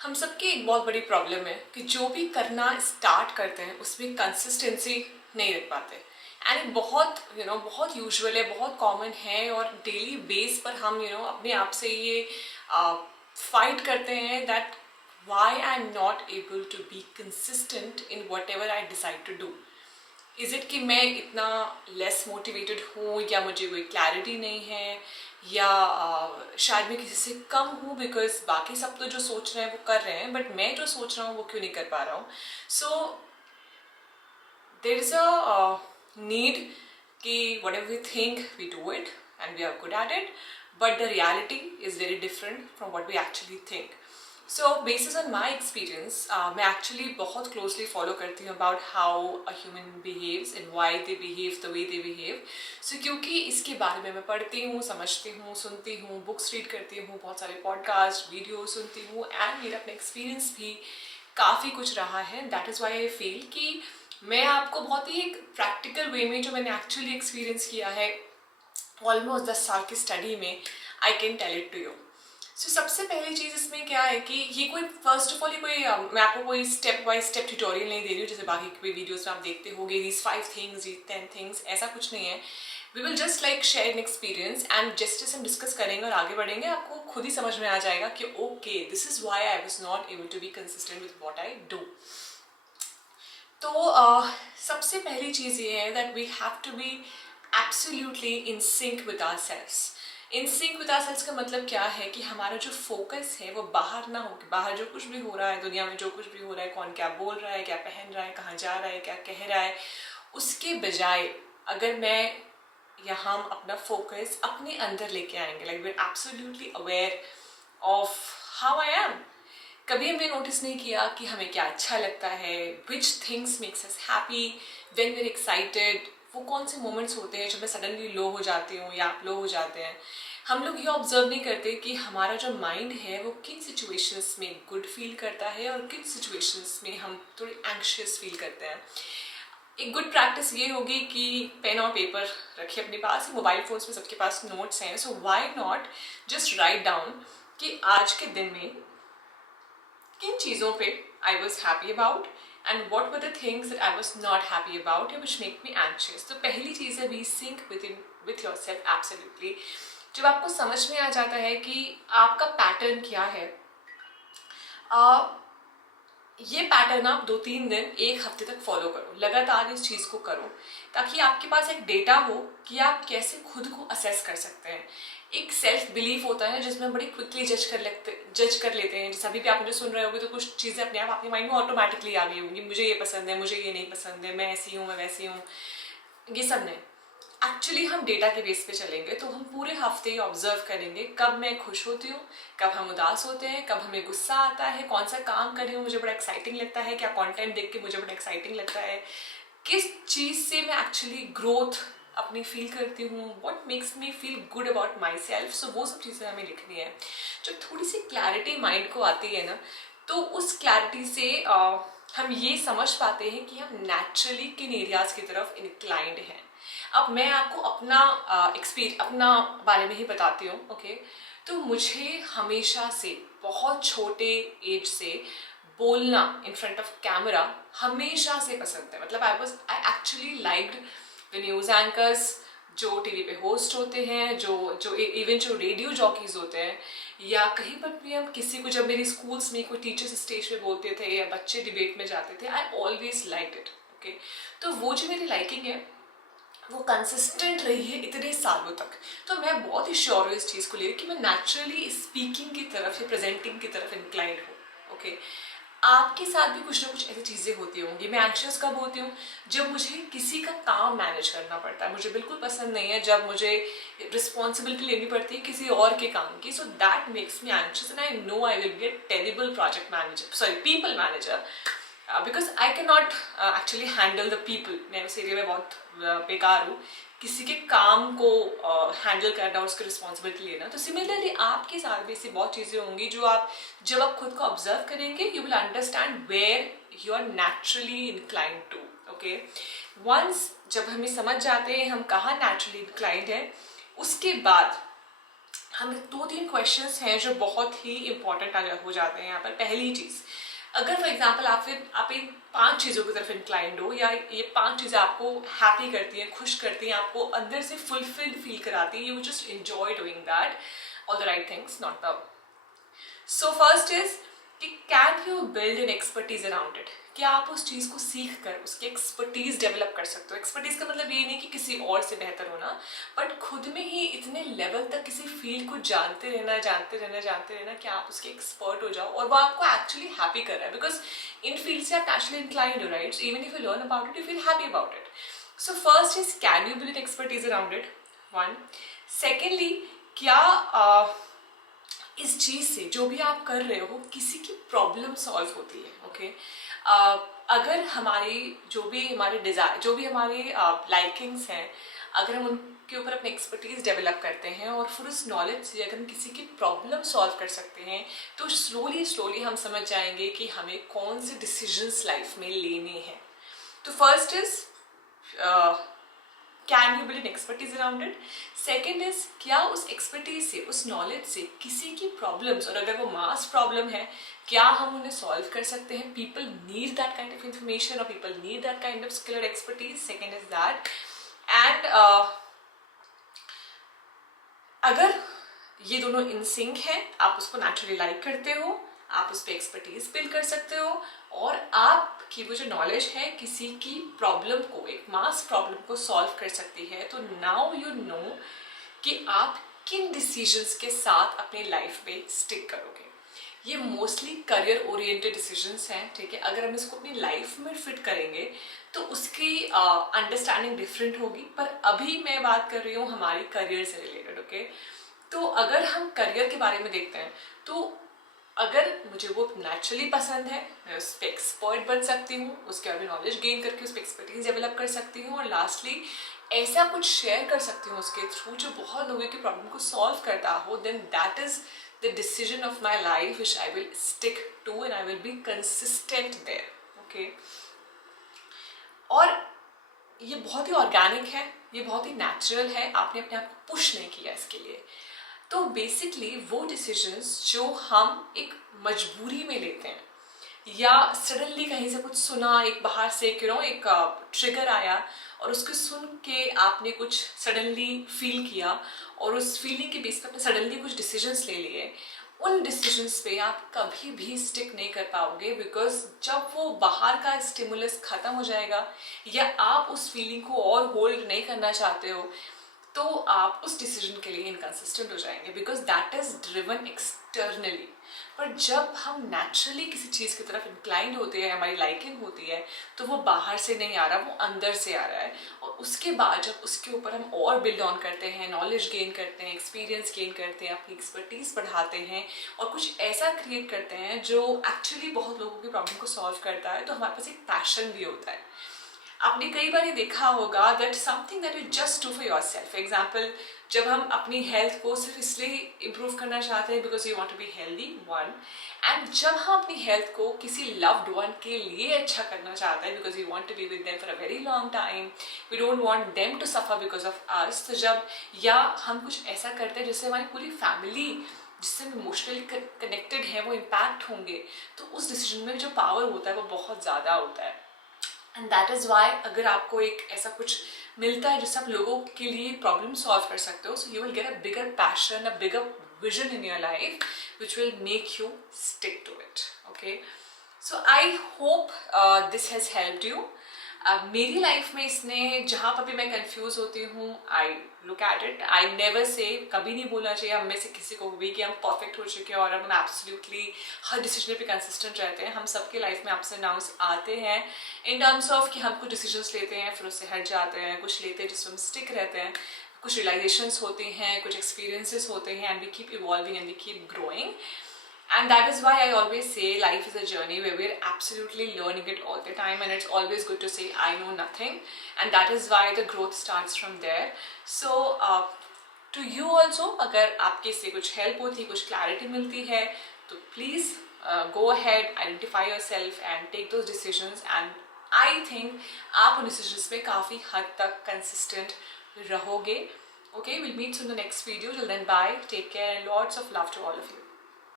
हम सबकी एक बहुत बड़ी प्रॉब्लम है कि जो भी करना स्टार्ट करते हैं उसमें कंसिस्टेंसी नहीं रख पाते। एंड बहुत बहुत यूजुअल है, बहुत कॉमन है और डेली बेस पर हम अपने आप से ये फाइट करते हैं that why I am not able to be consistent in whatever I decide to do. Is it कि मैं इतना लेस मोटिवेटेड हूँ, या मुझे कोई क्लैरिटी नहीं है, या शायद मैं किसी से कम हूँ बिकॉज बाकी सब तो जो सोच रहे हैं वो कर रहे हैं, बट मैं जो सोच रहा हूँ वो क्यों नहीं कर पा रहा हूँ। So there is a need कि whatever we think we do it and we are good at it, but the reality is very different from what we actually think. So basis on my experience मैं actually बहुत closely follow करती हूँ about how a human behaves and why they behave the way they behave. So क्योंकि इसके बारे में मैं पढ़ती हूँ, समझती हूँ, सुनती हूँ, बुक्स रीड करती हूँ, बहुत सारे पॉडकास्ट वीडियो सुनती हूँ, एंड मेरा अपना एक्सपीरियंस भी काफ़ी कुछ रहा है। That is why I feel कि मैं आपको बहुत ही एक प्रैक्टिकल वे में जो मैंने एक्चुअली एक्सपीरियंस किया है ऑलमोस्ट 10 साल की स्टडी में, I can tell it to you. So सबसे पहली चीज़ इसमें क्या है कि ये कोई फर्स्ट ऑफ ऑल ये कोई मैं आपको कोई स्टेप बाय स्टेप ट्यूटोरियल नहीं दे रही हूँ जैसे बाकी कोई वीडियोस में आप देखते होंगे दीज 5 थिंग्स, दीज 10 थिंग्स, ऐसा कुछ नहीं है। We will just like share an experience and just जैसे हम डिस्कस करेंगे और आगे बढ़ेंगे आपको खुद ही समझ में आ जाएगा कि okay this is why I was not able to be consistent with what I do. तो सबसे पहली चीज़ ये है that we have to be absolutely in sync with ourselves. In sync with ourselves का मतलब क्या है कि हमारा जो फोकस है वो बाहर ना हो, कि बाहर जो कुछ भी हो रहा है, दुनिया में जो कुछ भी हो रहा है, कौन क्या बोल रहा है, क्या पहन रहा है, कहाँ जा रहा है, क्या कह रहा है, उसके बजाय अगर मैं या हम अपना फोकस अपने अंदर लेके आएंगे, like we are absolutely aware of how I am. कभी हमने नोटिस नहीं किया कि हमें क्या अच्छा लगता है, which things makes us happy when we are excited. वो कौन से मोमेंट्स होते हैं जब मैं सडनली लो हो जाती हूँ या आप लो हो जाते हैं। हम लोग ये ऑब्जर्व नहीं करते कि हमारा जो माइंड है वो किन सिचुएशंस में गुड फील करता है और किन सिचुएशंस में हम थोड़ी एंग्शियस फील करते हैं। एक गुड प्रैक्टिस ये होगी कि पेन और पेपर रखिए अपने पास। मोबाइल फोन्स में सबके पास नोट्स हैं, so why not just write down कि आज के दिन में किन चीज़ों पे I was happy about and what were the things that I was not happy about या विच मेक मी एंशियस। तो पहली चीज़ है be sync with yourself absolutely. जब आपको समझ में आ जाता है कि आपका पैटर्न क्या है, ये पैटर्न आप 2-3 दिन, एक हफ्ते तक फॉलो करो, लगातार इस चीज़ को करो, ताकि आपके पास एक डेटा हो कि आप कैसे खुद को असेस कर सकते हैं। एक सेल्फ बिलीफ होता है जिसमें बड़ी क्विकली जज कर लेते हैं। जैसे अभी भी आप मुझे सुन रहे होगे तो कुछ चीज़ें अपने आप आपके माइंड में ऑटोमेटिकली आ गई होंगी, मुझे ये पसंद है, मुझे ये नहीं पसंद है, मैं ऐसी हूँ, मैं वैसी हूँ, ये सब नहीं। एक्चुअली हम डेटा के बेस पे चलेंगे तो हम पूरे हफ्ते ही ऑब्जर्व करेंगे कब मैं खुश होती हूँ, कब हम उदास होते हैं, कब हमें गुस्सा आता है, कौन सा काम कर रही हूँ मुझे बड़ा एक्साइटिंग लगता है, क्या कंटेंट देख के मुझे बड़ा एक्साइटिंग लगता है, किस चीज़ से मैं एक्चुअली ग्रोथ अपनी फील करती हूँ, what makes me feel good about myself. So वो सब चीज़ें हमें लिखनी है। जब थोड़ी सी क्लैरिटी माइंड को आती है ना, तो उस क्लैरिटी से हम ये समझ पाते हैं कि हम नेचुरली किन एरियाज की तरफ इंक्लाइंड हैं। अब मैं आपको अपना अपना बारे में ही बताती हूँ, ओके। तो मुझे हमेशा से बहुत छोटे एज से बोलना इन फ्रंट ऑफ कैमरा हमेशा से पसंद है। मतलब I actually liked the news anchors जो टीवी पे होस्ट होते हैं, जो इवन जो रेडियो जॉकीज होते हैं, या कहीं पर भी हम किसी को, जब मेरी स्कूल्स में कोई टीचर्स स्टेज पे बोलते थे या बच्चे डिबेट में जाते थे, I always like it, okay. तो वो जो मेरी लाइकिंग है वो कंसिस्टेंट रही है इतने सालों तक। तो मैं बहुत ही श्योर हूँ इस चीज़ को लेकर कि मैं नेचुरली स्पीकिंग की तरफ या प्रेजेंटिंग की तरफ इंक्लाइंड हूँ, ओके। आपके साथ भी कुछ ना कुछ ऐसी चीज़ें होती होंगी। मैं एंग्शियस कब होती हूँ? जब मुझे किसी का काम मैनेज करना पड़ता है। मुझे बिल्कुल पसंद नहीं है जब मुझे रिस्पॉन्सिबिलिटी लेनी पड़ती है किसी और के काम की। So that makes me anxious and I know I will be a terrible project manager, sorry people manager, because I can not actually handle the people. मैं उस एरिया में बहुत बेकार हूँ, किसी के काम को हैंडल करना, उसकी रिस्पॉन्सिबिलिटी लेना। तो सिमिलरली आपके साथ भी ऐसी बहुत चीज़ें होंगी जो आप जब आप खुद को ऑब्जर्व करेंगे you will understand where you are naturally inclined to, okay. Once जब हमें समझ जाते हैं हम कहाँ नेचुरली इंक्लाइंड है, उसके बाद हम 2-3 क्वेश्चंस हैं जो बहुत ही इंपॉर्टेंट हो जाते हैं यहाँ पर। पहली चीज़, अगर फॉर एग्जाम्पल आप इन 5 चीज़ों की तरफ इंक्लाइंड हो, या ये 5 चीज़ें आपको हैप्पी करती हैं, खुश करती हैं, आपको अंदर से फुलफिल्ड फील कराती है, you just enjoy doing that all the right things, not the. So first is कि can you build an expertise around it. क्या आप उस चीज़ को सीख कर उसकी एक्सपर्टीज डेवलप कर सकते हो। एक्सपर्टीज का मतलब ये नहीं कि किसी और से बेहतर होना, बट खुद में ही इतने लेवल तक किसी फील्ड को जानते रहना, जानते रहना, जानते रहना कि आप उसके एक्सपर्ट हो जाओ और वो आपको एक्चुअली हैप्पी कर रहा है। बिकॉज इन फील्ड से आप नेचुरली इंक्लाइंड हो, right? Even if you learn about it, you feel happy about it. So first is can you build expertise around it, one. Secondly, क्या इस चीज़ से जो भी आप कर रहे हो किसी की प्रॉब्लम सॉल्व होती है। ओके, अगर हमारी जो भी हमारे डिज़ायर, जो भी हमारे लाइकिंग्स हैं, अगर हम उनके ऊपर अपनी एक्सपर्टीज डेवलप करते हैं और फिर उस नॉलेज से अगर हम किसी की प्रॉब्लम सॉल्व कर सकते हैं, तो स्लोली स्लोली हम समझ जाएंगे कि हमें कौन से डिसीजंस लाइफ में लेने हैं। तो first is can you build an expertise around it. Second is क्या उस एक्सपर्टीज से, उस नॉलेज से किसी की प्रॉब्लम्स, और अगर वो मास प्रॉब्लम है, क्या हम उन्हें सॉल्व कर सकते हैं। People need that kind of information और people need that kind of skill और expertise. Second is that. And अगर ये दोनों इन सिंक हैं, आप उसको नेचुरली लाइक करते हो, आप उस पर एक्सपर्टीज बिल्ड कर सकते हो, और आपकी वो जो नॉलेज है किसी की प्रॉब्लम को, एक मास प्रॉब्लम को सॉल्व कर सकती है, तो नाउ यू नो कि आप किन डिसीजंस के साथ अपनी लाइफ में स्टिक करोगे। ये मोस्टली करियर ओरिएंटेड डिसीजंस हैं, ठीक है। अगर हम इसको अपनी लाइफ में फिट करेंगे तो उसकी अंडरस्टैंडिंग डिफरेंट होगी, पर अभी मैं बात कर रही हूँ हमारी करियर से रिलेटेड। ओके, तो अगर हम करियर के बारे में देखते हैं, तो अगर मुझे वो नेचुरली पसंद है, मैं उस पर एक्सपर्ट बन सकती हूँ, उसके बारे में नॉलेज गेन करके उस पर एक्सपर्टीज डेवलप कर सकती हूँ, और लास्टली ऐसा कुछ शेयर कर सकती हूँ उसके थ्रू जो बहुत लोगों की प्रॉब्लम को सॉल्व करता हो, then that is the decision of my life which I will stick to and I will be consistent there. Okay, और ये बहुत ही ऑर्गेनिक है, ये बहुत ही नेचुरल है, आपने अपने आप को पुश नहीं किया इसके लिए। तो बेसिकली वो डिसीजंस जो हम एक मजबूरी में लेते हैं, या सडनली कहीं से कुछ सुना, एक बाहर से एक ट्रिगर आया और उसको सुन के आपने कुछ सडनली फील किया और उस फीलिंग के बेस पर आपने सडनली कुछ डिसीजंस ले लिए, उन डिसीजंस पे आप कभी भी स्टिक नहीं कर पाओगे। बिकॉज जब वो बाहर का स्टिमुलस खत्म हो जाएगा या आप उस फीलिंग को और होल्ड नहीं करना चाहते हो, तो आप उस डिसीजन के लिए इनकंसिस्टेंट हो जाएंगे, because that is driven externally. पर जब हम नेचुरली किसी चीज़ की तरफ इंक्लाइंड होते हैं, हमारी लाइकिंग होती है, तो वो बाहर से नहीं आ रहा, वो अंदर से आ रहा है। और उसके बाद जब उसके ऊपर हम और बिल्ड ऑन करते हैं, नॉलेज गेन करते हैं, एक्सपीरियंस गेन करते हैं, अपनी एक्सपर्टीज बढ़ाते हैं और कुछ ऐसा क्रिएट करते हैं जो एक्चुअली बहुत लोगों की प्रॉब्लम को सॉल्व करता है, तो हमारे पास एक पैशन भी होता है। आपने कई बार ये देखा होगा that something that you just do for your self. For example, जब हम अपनी हेल्थ को सिर्फ इसलिए इम्प्रूव करना चाहते हैं because you want to be healthy, one. And जब हम अपनी हेल्थ को किसी लव्ड वन के लिए अच्छा करना चाहते हैं because you want to be with them for a very long time, we don't want them to suffer because of us. तो जब या हम कुछ ऐसा करते हैं जिससे हमारी पूरी फैमिली, जिससे हम इमोशनली कनेक्टेड है, वो इम्पैक्ट होंगे, तो उस डिसीजन में जो पावर होता है वो बहुत ज़्यादा होता है। एंड दैट इज़ वाई अगर आपको एक ऐसा कुछ मिलता है जिससे आप लोगों के लिए प्रॉब्लम सॉल्व कर सकते हो, so you will get a bigger passion, a bigger vision in your life which will make you stick to it. Okay, so I hope this has helped you. मेरी लाइफ में इसने, जहाँ पर भी मैं कंफ्यूज होती हूँ, I look at it, I never say, कभी नहीं बोलना चाहिए हम में से किसी को भी कि हम परफेक्ट हो चुके हैं और हम एब्सोल्युटली हर डिसीजन पे कंसिस्टेंट रहते हैं। हम सबके लाइफ में अप्स एंड डाउन्स आते हैं इन टर्म्स ऑफ कि हम कुछ डिसीजंस लेते हैं फिर उससे हट जाते हैं, कुछ लेते हैं जिसमें हम स्टिक रहते हैं, कुछ रियलाइजेशंस होते हैं, कुछ एक्सपीरियंसेस होते हैं, and we keep evolving and we keep growing. And that is why I always say life is a journey where we're absolutely learning it all the time, and it's always good to say I know nothing, and that is why the growth starts from there. So to you also, अगर आपके से कुछ help होती है, कुछ clarity मिलती है, तो please go ahead, identify yourself and take those decisions, and I think आप उन decisions पे काफ़ी हद तक consistent रहोगे Okay, we'll meet soon in the next video. Till then, bye, take care, and lots of love to all of you.